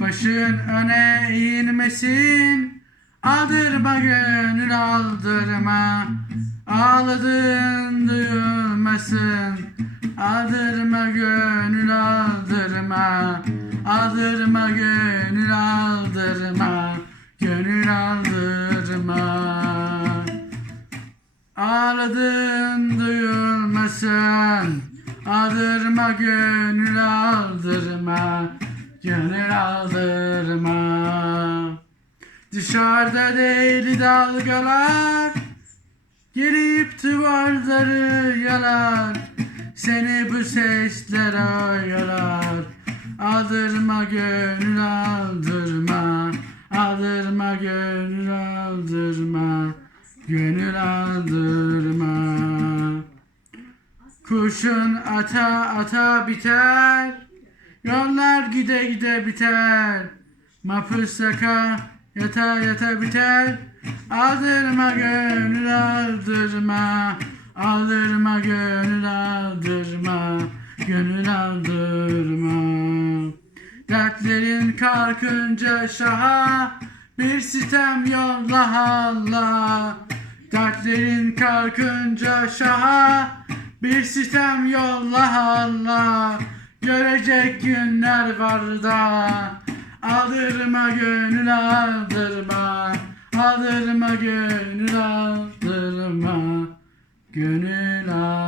Başın öne eğilmesin Aldırma gönül aldırma. Ağladığın duyulmasın Aldırma gönül aldırma. Aldırma gönül aldırma Gönül aldırma. Ağladığın duyulmasın Aldırma gönül aldırma Gönül aldırma. Dışarıda deli dalgalar Gelip duvarları yalar. Seni bu sesler oyalar Aldırma gönül aldırma. Aldırma gönül aldırma. Gönül aldırma. Kurşun ata ata biter Yollar gide gide biter. Mapusaka yata yata biter. Aldırma gönül aldırma. Aldırma gönül aldırma. Gönül aldırma. Dertlerin kalkınca şaha Bir sitem yolla Allah Dertlerin kalkınca şaha Bir sitem yolla Allah Görecek günler var da. Aldırma gönül aldırma. Aldırma gönül aldırma. Gönül aldırma